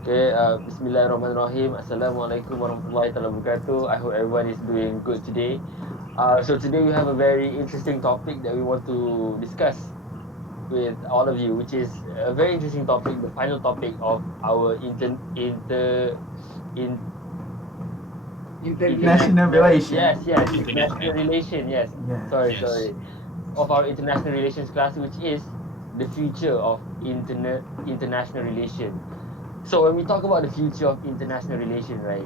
Okay, Bismillahirrahmanirrahim. Assalamualaikum warahmatullahi wabarakatuh. I hope everyone is doing good today. So today we have a very interesting topic that we want to discuss with all of you, which is a very interesting topic, the final topic of our in National international, relation. yes, international relation, yes. Sorry, Yes. sorry. Of our international relations class, which is the future of international relation. So when we talk about the future of international relation, right?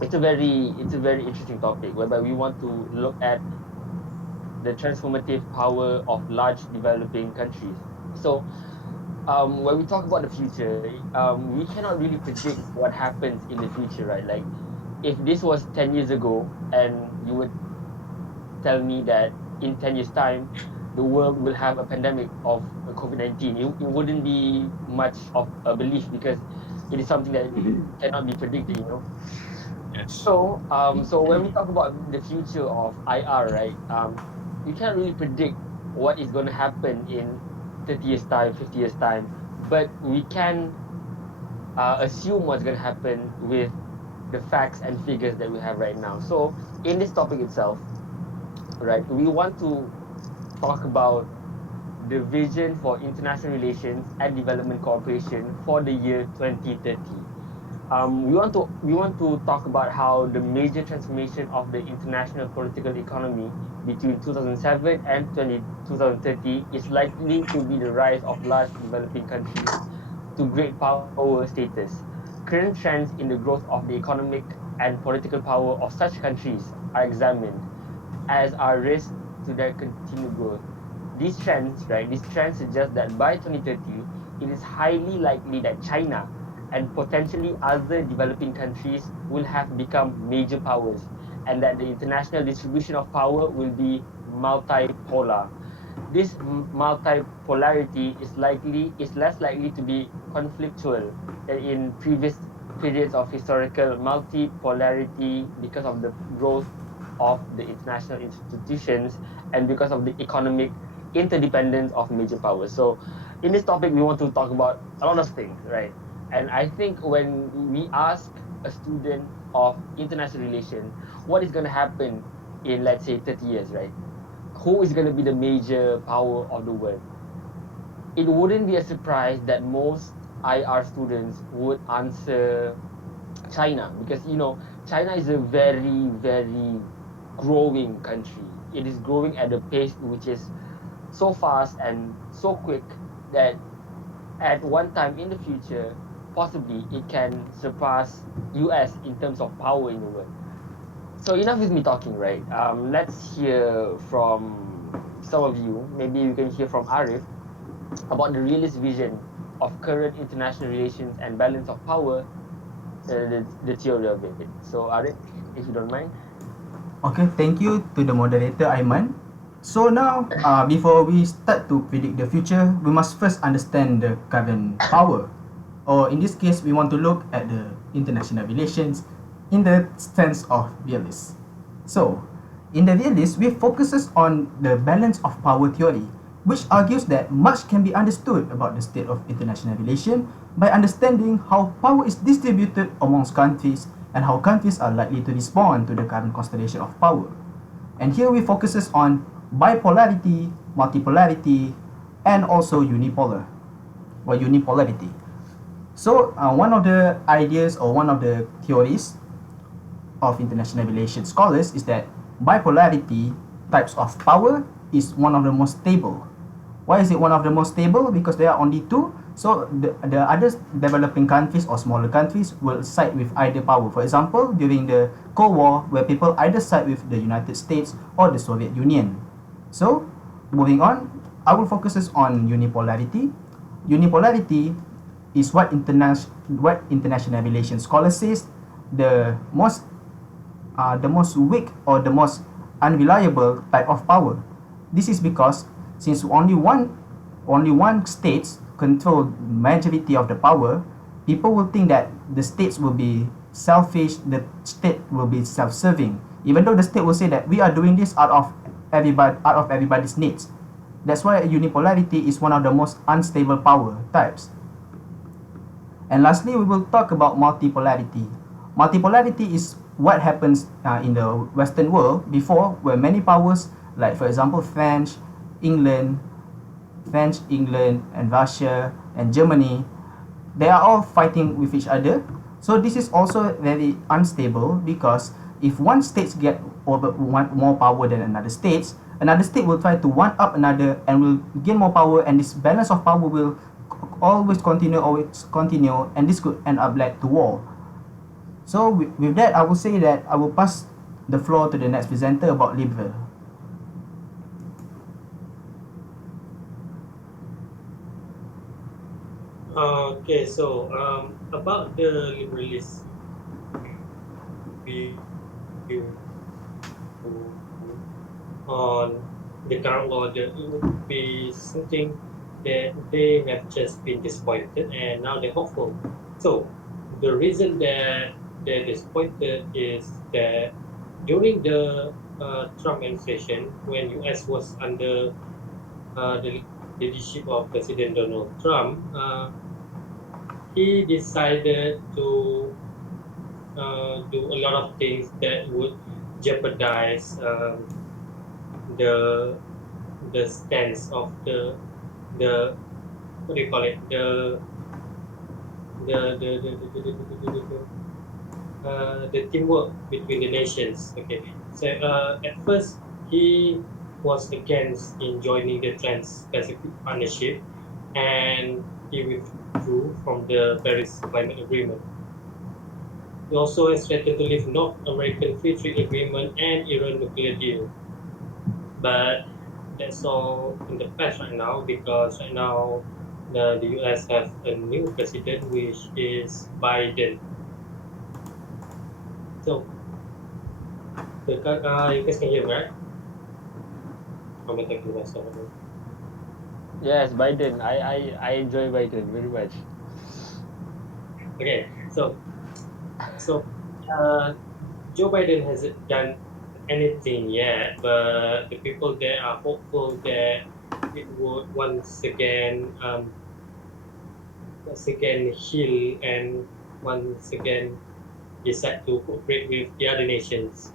It's a very interesting topic whereby we want to look at the transformative power of large developing countries. So when we talk about the future, we cannot really predict what happens in the future, right? Like if this was 10 years ago and you would tell me that in 10 years time the world will have a pandemic of COVID-19, it wouldn't be much of a belief because it is something that cannot be predicted, you know. Yes. So when we talk about the future of IR, right, you can't really predict what is going to happen in 30 years time, 50 years time, but we can assume what's going to happen with the facts and figures that we have right now. So in this topic itself, right, we want to talk about the vision for international relations and development cooperation for the year 2030. We want to talk about how the major transformation of the international political economy between 2007 and 2030 is likely to be the rise of large developing countries to great power status. Current trends in the growth of the economic and political power of such countries are examined, as are risks to their continued growth. These trends suggest that by 2030, it is highly likely that China and potentially other developing countries will have become major powers, and that the international distribution of power will be multipolar. This multipolarity is less likely to be conflictual than in previous periods of historical multipolarity because of the growth of the international institutions and because of the economic interdependence of major powers. So in this topic we want to talk about a lot of things, right? And I think when we ask a student of international relation what is going to happen in, let's say, 30 years, right? Who is going to be the major power of the world? It wouldn't be a surprise that most IR students would answer China, because China is a very, very growing country. It is growing at a pace which is so fast and so quick that at one time in the future, possibly it can surpass US in terms of power in the world. So enough with me talking, right? Let's hear from some of you. Maybe you can hear from Arif about the realist vision of current international relations and balance of power, the theory of it. So Arif, if you don't mind. Okay, thank you to the moderator Aiman. So now, before we start to predict the future, we must first understand the current power. Or in this case, we want to look at the international relations in the sense of realist. So, in the realist, we focuses on the balance of power theory, which argues that much can be understood about the state of international relation by understanding how power is distributed amongst countries and how countries are likely to respond to the current constellation of power. And here we focuses on bipolarity, multipolarity, and also unipolarity. So one of the ideas or one of the theories of international relations scholars is that bipolarity types of power is one of the most stable. Why is it one of the most stable? Because there are only two. So the other developing countries or smaller countries will side with either power. For example, during the Cold War, where people either side with the United States or the Soviet Union. So, moving on, our focus is on unipolarity. Unipolarity is what international relations scholar says the most weak or the most unreliable type of power. This is because since only one states control majority of the power, people will think that the states will be selfish, the state will be self-serving. Even though the state will say that we are doing this out of everybody's needs. That's why unipolarity is one of the most unstable power types. And lastly, we will talk about multipolarity. Multipolarity is what happens in the Western world before, where many powers, like for example England, England, and Russia and Germany, they are all fighting with each other. So this is also very unstable because if one state get more power than another state will try to one up another and will gain more power, and this balance of power will always continue, and this could end up led to war. So with that, I will say that I will pass the floor to the next presenter about liberal. Okay, so about the liberalist view on the current law, that it would be something that they have just been disappointed and now they're hopeful. So the reason that they're disappointed is that during the Trump administration, when US was under the leadership of President Donald Trump, he decided to do a lot of things that would jeopardize the the stance of the what do you call it the teamwork between the nations. Okay, so at first he was against in joining the Trans-Pacific Partnership, and he withdrew from the Paris Climate Agreement. He also has threatened to leave North American Free Trade Agreement and Iran nuclear deal. But that's all in the past right now, because right now the US have a new president, which is Biden. So you guys can hear me, right? I'm talking myself. Yes, Biden. I enjoy Biden very much. Okay, so uh, Joe Biden hasn't done anything yet, but the people there are hopeful that it would once again heal and once again decide to cooperate with the other nations,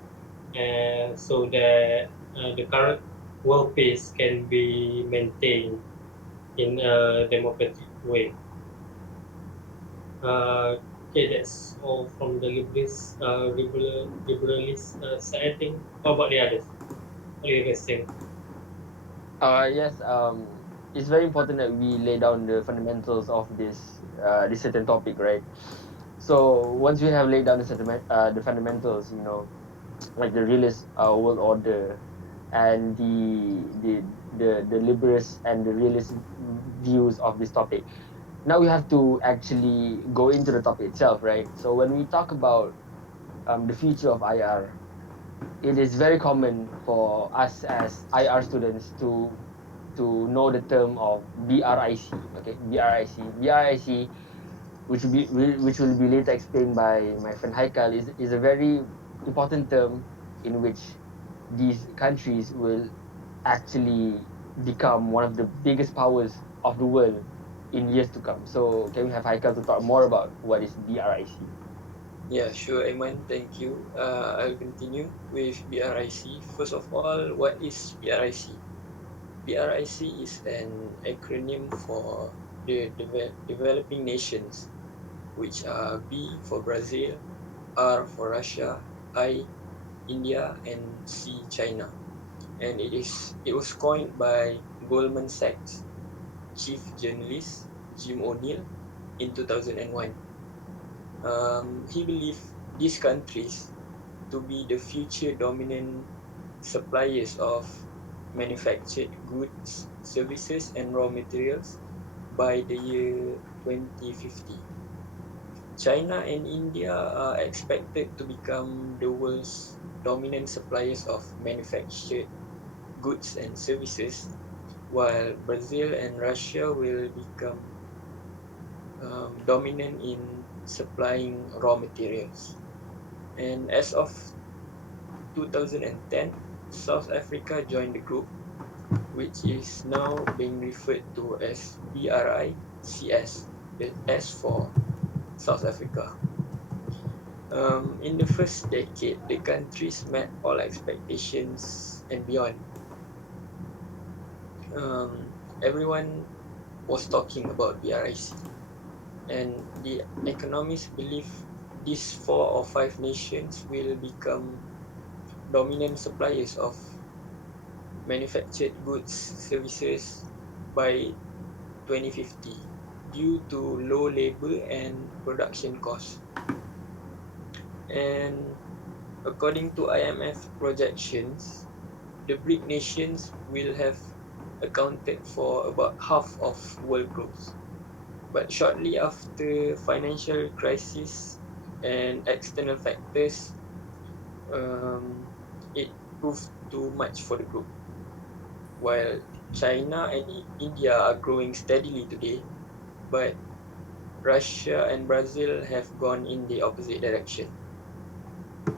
so that the current world peace can be maintained in a democratic way. Okay, that's all from the liberalist side, I think. How about the others? What do you guys think? Yes. It's very important that we lay down the fundamentals of this certain topic, right? So once we have laid down the fundamentals, like the realist world order and the liberals and the realist views of this topic. Now we have to actually go into the topic itself, right? So when we talk about the future of IR, it is very common for us as IR students to know the term of BRIC. Okay, BRIC, which will be later explained by my friend Haikal, is a very important term in which these countries will actually become one of the biggest powers of the world in years to come. So can we have Haikal to talk more about what is BRIC? Yeah, sure, Ayman. Thank you. I'll continue with BRIC. First of all, what is BRIC? BRIC is an acronym for the developing nations, which are B for Brazil, R for Russia, I India, and C China. And it was coined by Goldman Sachs chief journalist Jim O'Neill in 2001. He believed these countries to be the future dominant suppliers of manufactured goods, services, and raw materials by the year 2050. China and India are expected to become the world's dominant suppliers of manufactured goods and services, while Brazil and Russia will become dominant in supplying raw materials. And as of 2010, South Africa joined the group, which is now being referred to as BRICS, the S for South Africa. In the first decade, the countries met all expectations and beyond. Everyone was talking about BRIC, and the economists believe these 4 or 5 nations will become dominant suppliers of manufactured goods services by 2050 due to low labor and production costs. And according to IMF projections, the BRIC nations will have accounted for about half of world growth. But shortly after financial crisis and external factors, um, it proved too much for the group. While China and India are growing steadily today, but Russia and Brazil have gone in the opposite direction.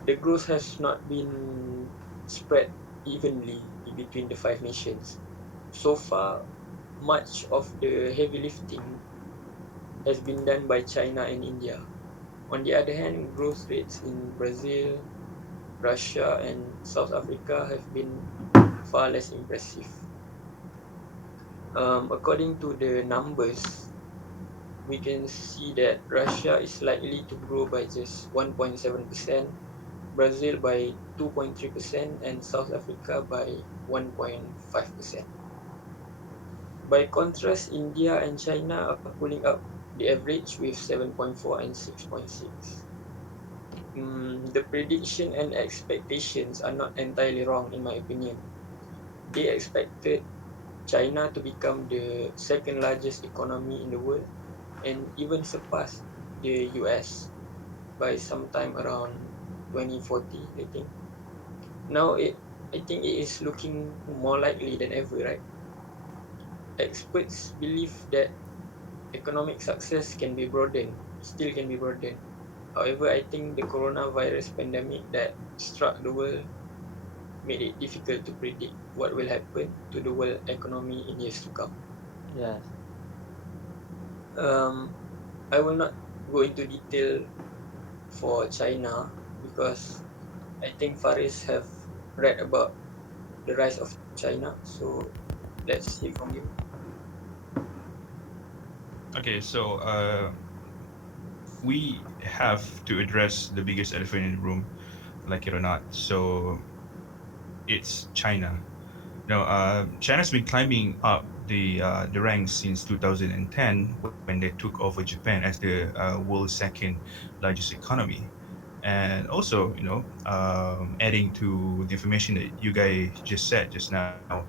The growth has not been spread evenly between the 5 nations. So far, much of the heavy lifting has been done by China and India. On the other hand, growth rates in Brazil, Russia, and South Africa have been far less impressive. According to the numbers, we can see that Russia is likely to grow by just 1.7%, Brazil by 2.3%, and South Africa by 1.5%. By contrast, India and China are pulling up the average with 7.4 and 6.6. The prediction and expectations are not entirely wrong, in my opinion. They expected China to become the second largest economy in the world and even surpass the US by sometime around 2040, I think. Now, I think it is looking more likely than ever, right? Experts believe that economic success can be broadened, still can be broadened. However, I think the coronavirus pandemic that struck the world made it difficult to predict what will happen to the world economy in years to come. Yes. Um, I will not go into detail for China because I think Faris have read about the rise of China. So let's hear from you. Okay, so we have to address the biggest elephant in the room, like it or not. So it's China. Now, China's been climbing up the ranks since 2010 when they took over Japan as the world's second largest economy. And also, adding to the information that you guys just said just now,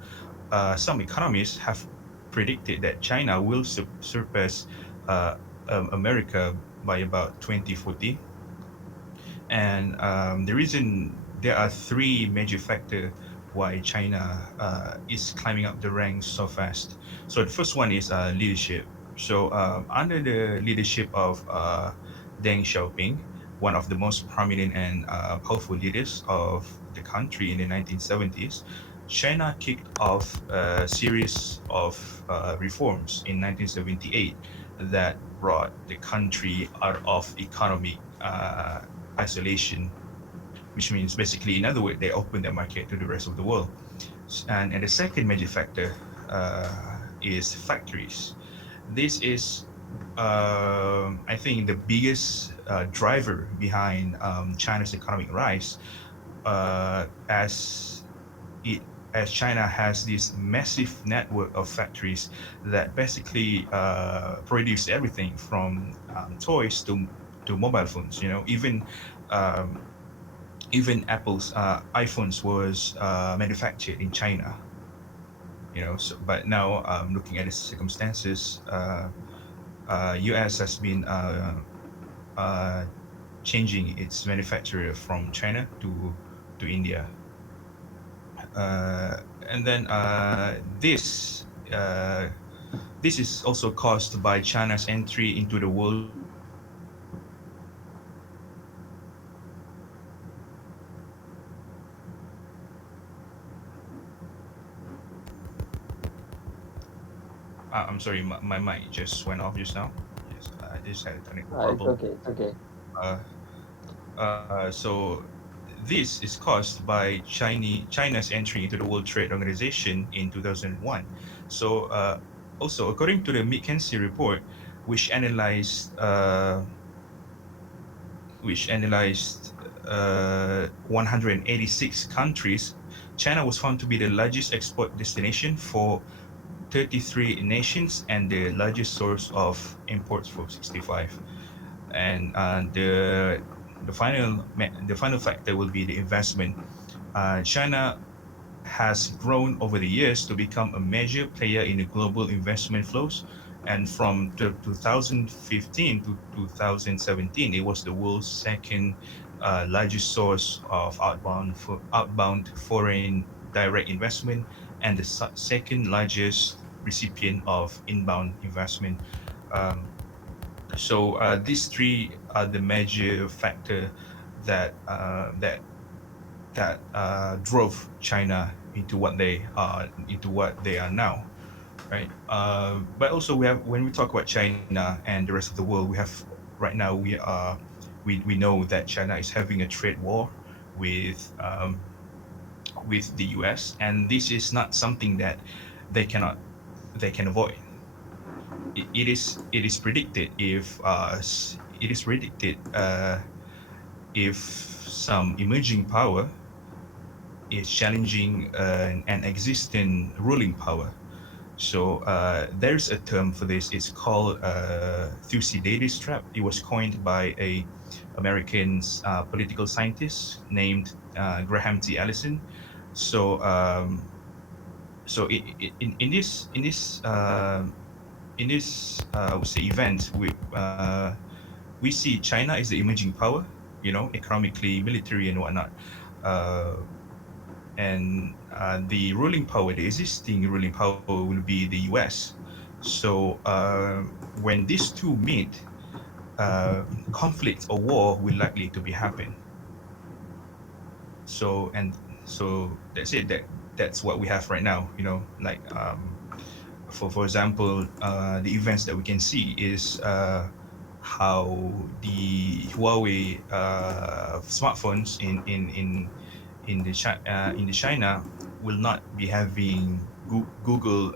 some economists have predicted that China will surpass uh, America by about 2040. And the reason there are three major factors why China is climbing up the ranks so fast. So the first one is leadership. So under the leadership of Deng Xiaoping, one of the most prominent and powerful leaders of the country in the 1970s, China kicked off a series of reforms in 1978 that brought the country out of economic isolation, which means basically, in other words, they open their market to the rest of the world. And the second major factor is factories. This is, I think, the biggest driver behind China's economic rise, as it as China has this massive network of factories that basically produce everything from toys to mobile phones. Um, even Apple's iPhones was manufactured in China. So, but now looking at the circumstances, US has been uh, changing its manufacturer from China to India. And then uh, this is also caused by China's entry into the world economy I'm sorry, my mic just went off just now. Yes, It's tectonic It's problem. okay. It's okay. Uh, so this is caused by China's entry into the World Trade Organization in 2001. So also, according to the McKinsey report, which analyzed uh, which analyzed 186 countries, China was found to be the largest export destination for 33 nations and the largest source of imports for 65. And the final factor will be the investment. China has grown over the years to become a major player in the global investment flows. And from 2015 to 2017, it was the world's second largest source of outbound foreign direct investment and the second largest recipient of inbound investment. Um, so these three are the major factor that drove China into what they are now, right? But also we have when we talk about China and the rest of the world, we have right now we know that China is having a trade war with with the U.S. and this is not something that they cannot they can avoid. It is predicted if some emerging power is challenging an existing ruling power. So there's a term for this. It's called Thucydides trap. It was coined by a American political scientist named Graham T. Allison. So in this I would say event, we see China is the emerging power, economically, military, and whatnot. Uh, and the ruling power, the existing ruling power, will be the US. So when these two meet, conflict or war will likely to be happen. So that's it. That's what we have right now. Like for example, the events that we can see is how the Huawei smartphones in the China will not be having Google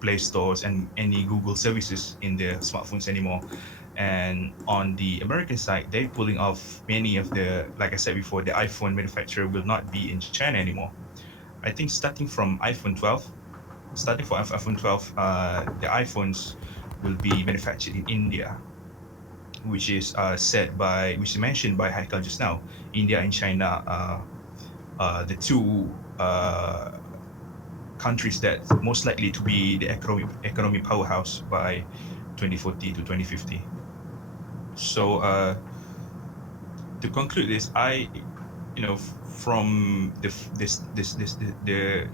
Play stores and any Google services in their smartphones anymore. And on the American side, they're pulling off many of like I said before, the iPhone manufacturer will not be in China anymore. I think starting for iPhone 12, the iPhones will be manufactured in India, which is mentioned by Haikal just now. India and China the two countries that most likely to be the economic powerhouse by 2040 to 2050. So to conclude this, from the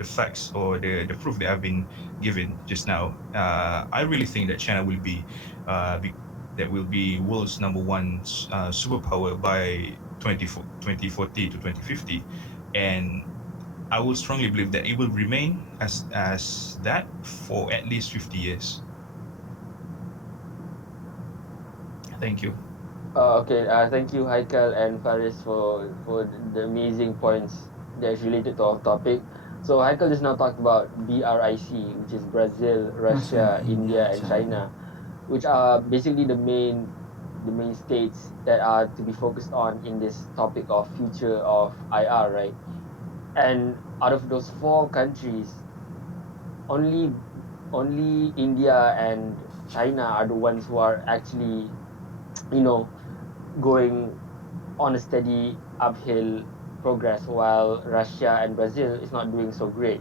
facts or the proof that I've been given just now, I really think that China will be world's number one superpower by 2040 to 2050, and I will strongly believe that it will remain as that for at least 50 years. Thank you. Okay. Thank you, Haikal and Faris, for the amazing points that's related to our topic. So Haikal just now talked about BRIC, which is Brazil, Russia, Russia, India, India, and China. China, which are basically the main states that are to be focused on in this topic of future of IR, right? And out of those four countries, only only India and China are the ones who are actually, you know, going on a steady uphill progress, while Russia and Brazil is not doing so great.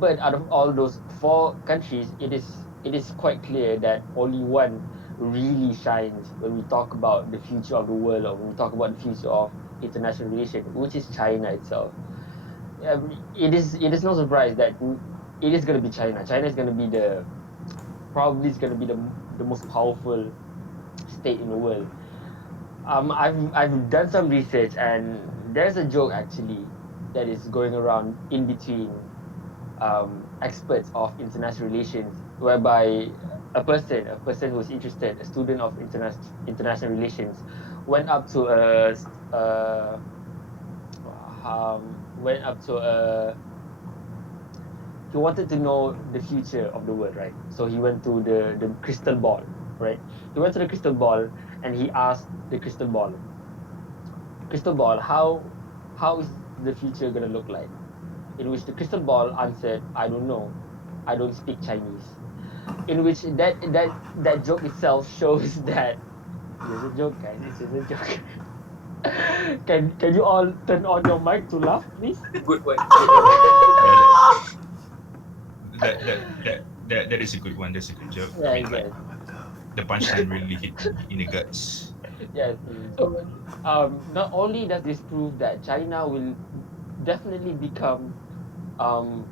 But out of all those four countries, it is quite clear that only one really shines when we talk about the future of the world, or when we talk about the future of international relation, which is China itself. It is no surprise that it is going to be China. China is going to be the most powerful state in the world. I've done some research, and there's a joke actually that is going around in between experts of international relations, whereby a person who's interested, a student of international relations, went up to uh, went up to he wanted to know the future of the world, right? So he went to the crystal ball, right? He went to the crystal ball and he asked the crystal ball, how is the future gonna look like? In which the crystal ball answered, I don't know, I don't speak Chinese. In which that joke itself shows that it's a joke, guys. It's just a joke. Can you all turn on your mic to laugh, please? Good one. Good one. That is a good one. That's a good joke. Yeah, I mean, yes. like, the punchline really hit in the guts. Yes. So, not only does this prove that China will definitely become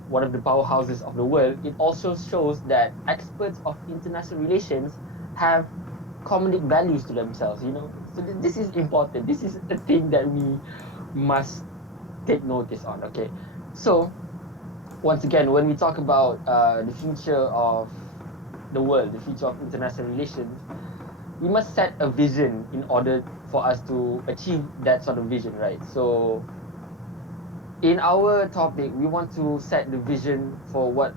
one of the powerhouses of the world, it also shows that experts of international relations have comedic values to themselves. So this is important. This is a thing that we must take notice on. Okay. So once again, when we talk about the future of the world, the future of international relations, we must set a vision in order for us to achieve that sort of vision, right? So in our topic, we want to set the vision for what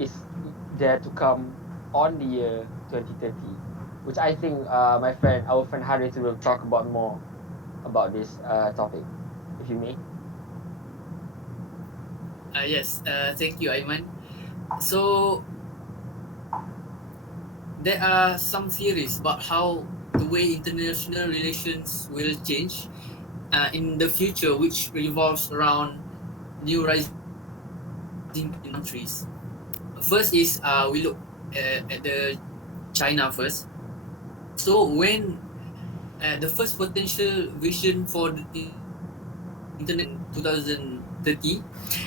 is there to come on the year 2030, which I think our friend Harith will talk about more about this topic, if you may. Yes, thank you, Aiman. So there are some theories about how the way international relations will change in the future, which revolves around new rising countries. First is we look at the China first. So when the first potential vision for the internet in 2030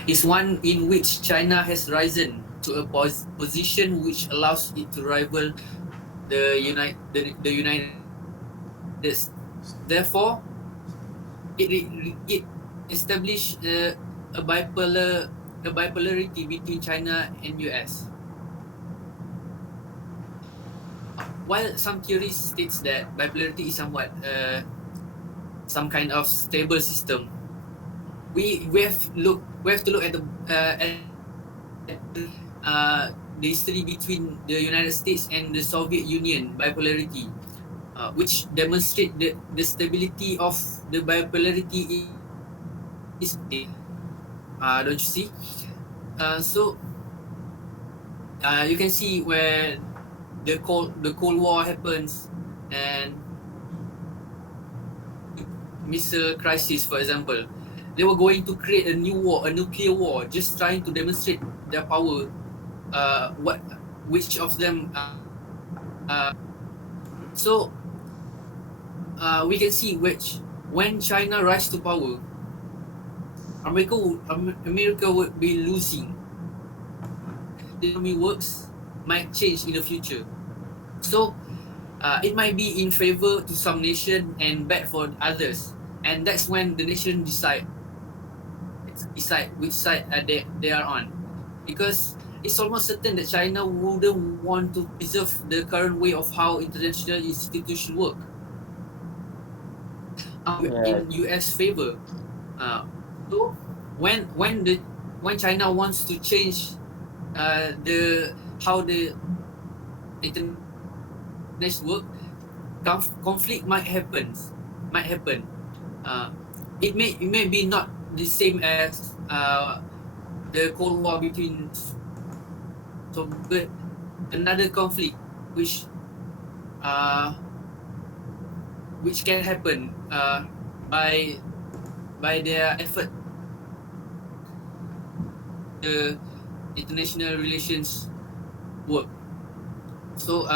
is one in which China has risen to a position which allows it to rival the United States. Therefore, it established a bipolarity between China and US. While some theories states that bipolarity is somewhat some kind of stable system, we have to look at the history between the United States and the Soviet Union bipolarity, which demonstrate the stability of the bipolarity is don't you see? So you can see where the Cold War happens and missile crisis, for example. They were going to create a new war, a nuclear war, just trying to demonstrate their power. Which of them? So we can see when China rise to power, America would be losing. The economy works might change in the future. So it might be in favor to some nation and bad for others, and that's when the nation decide which side they are on, because it's almost certain that China wouldn't want to preserve the current way of how international institutions work in US favor. So when China wants to change how the international work, conflict might happen. It may be not the same as the Cold War between Soviet, another conflict which can happen by their effort. The international relations work. So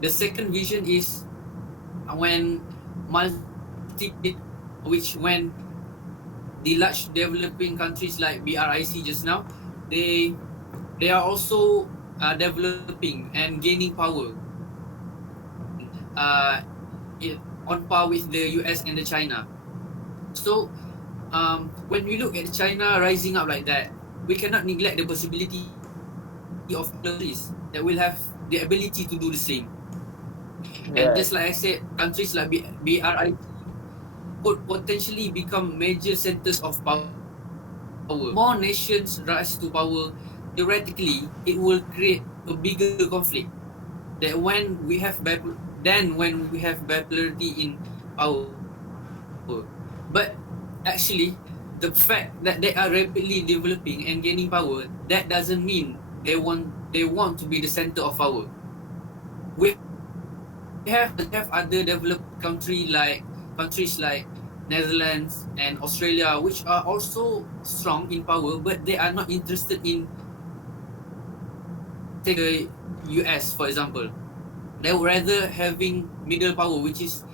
the second vision is when when the large developing countries like BRIC just now, they are also developing and gaining power on par with the US and the China. So when we look at China rising up like that, we cannot neglect the possibility of countries that will have the ability to do the same. And Yeah. just like I said, countries like BRI could potentially become major centers of power. More nations rise to power, theoretically, it will create a bigger conflict. That when we have bipolarity in power. But actually, the fact that they are rapidly developing and gaining power, that doesn't mean they want to be the center of power. We have other developed countries like Netherlands and Australia, which are also strong in power, but they are not interested in, take the US for example. They would rather having middle power, which is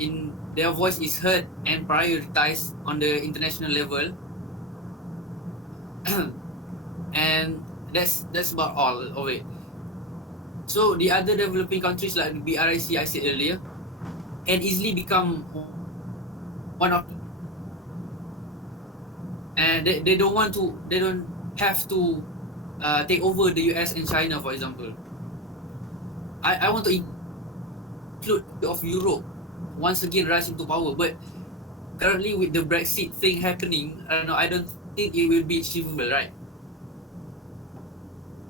in their voice is heard and prioritized on the international level. And that's about all of it. So the other developing countries like the BRIC I said earlier can easily become one of, and they don't have to take over the US and China for example. I want to include of Europe once again rise into power, but currently with the Brexit thing happening, I don't think it will be achievable, right?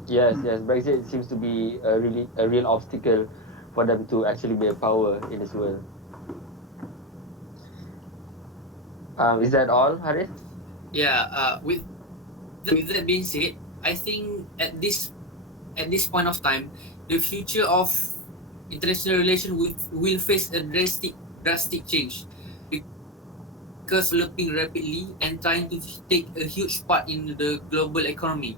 Yes, yes. Brexit seems to be a real obstacle for them to actually be a power in this world. Is that all, Harith? Yeah. With that being said, I think at this point of time, the future of international relation will face a drastic change because developing rapidly and trying to take a huge part in the global economy.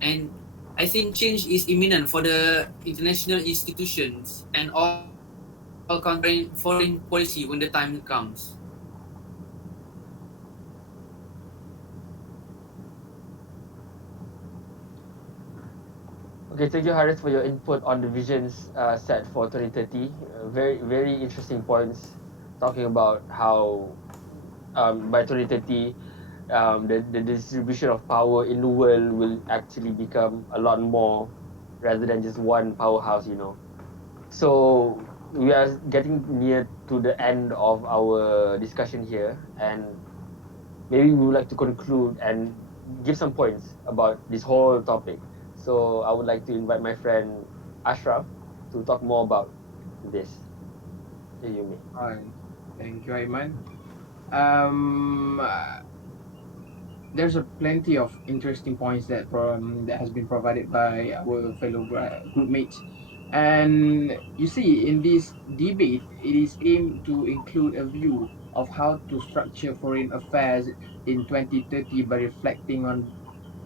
And I think change is imminent for the international institutions and all country foreign policy when the time comes. Okay, thank you, Harith, for your input on the visions set for 2030. Very, very interesting points talking about how by 2030, the distribution of power in the world will actually become a lot more rather than just one powerhouse, So we are getting near to the end of our discussion here, and maybe we would like to conclude and give some points about this whole topic. So I would like to invite my friend Ashraf to talk more about this. Here you may. Hi, thank you, Aiman. Um, uh, there's a plenty of interesting points that has been provided by our fellow group mates, and you see, in this debate, it is aimed to include a view of how to structure foreign affairs in 2030 by reflecting on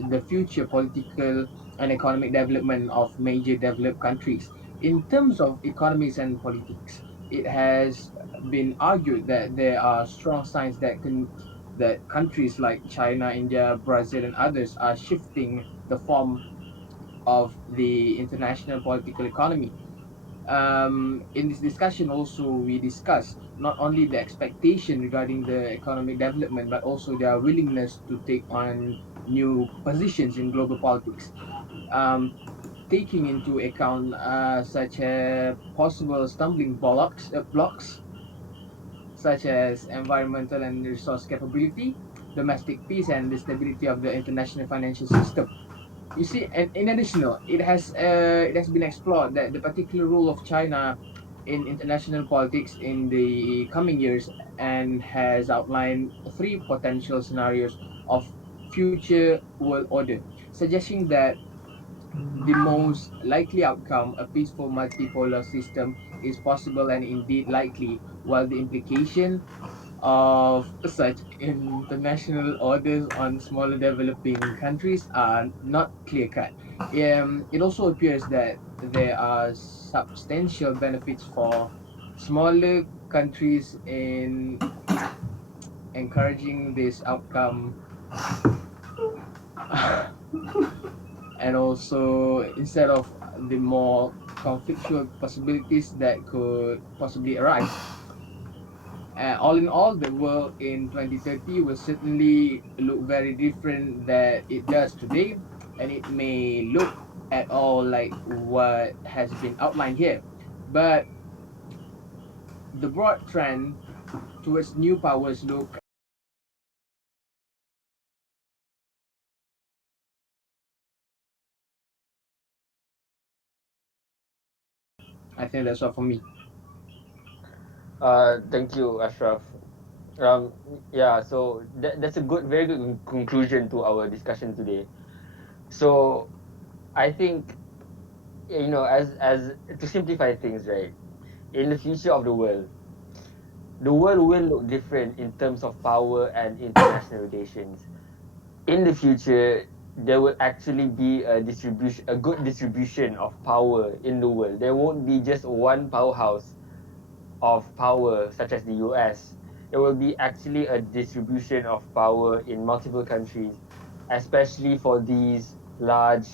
the future political and economic development of major developed countries. In terms of economics and politics, it has been argued that there are strong signs that countries like China, India, Brazil, and others are shifting the form of the international political economy. In this discussion, also we discuss not only the expectation regarding the economic development, but also their willingness to take on new positions in global politics. Um, Taking into account such as possible stumbling blocks such as environmental and resource capability, domestic peace, and the stability of the international financial system. You see, and in addition, it has been explored that the particular role of China in international politics in the coming years, and has outlined three potential scenarios of future world order, suggesting that the most likely outcome, a peaceful multipolar system, is possible and indeed likely, while the implication of such international orders on smaller developing countries are not clear cut. It also appears that there are substantial benefits for smaller countries in encouraging this outcome, and also instead of the more conflictual possibilities that could possibly arise. All in all, the world in 2030 will certainly look very different than it does today, and it may look at all like what has been outlined here. But the broad trend towards new powers look. I think that's all for me. Thank you, Ashraf. Um, yeah, so that's a very good conclusion to our discussion today. So I think, as to simplify things, right? In the future of the world will look different in terms of power and international relations. In the future, there will actually be a good distribution of power in the world. There won't be just one powerhouse of power, such as the US. There will be actually a distribution of power in multiple countries, especially for these large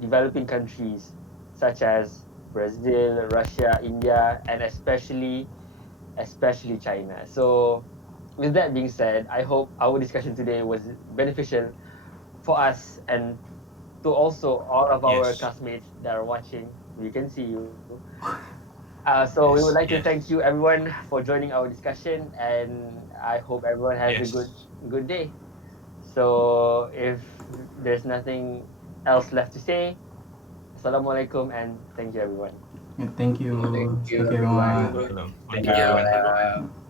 developing countries, such as Brazil, Russia, India, and especially China. So, with that being said, I hope our discussion today was beneficial for us and to also all of our Yes. classmates that are watching. We can see you. So we would like to thank you Yes. everyone for joining our discussion, and I hope everyone has a Yes. good day. So if there's nothing else left to say, Assalamualaikum and thank you everyone. Yeah, thank you. Thank you, Thank you, everyone. everyone. Thank you, bro. Hello. Thank Thank you, you. everyone. Uh,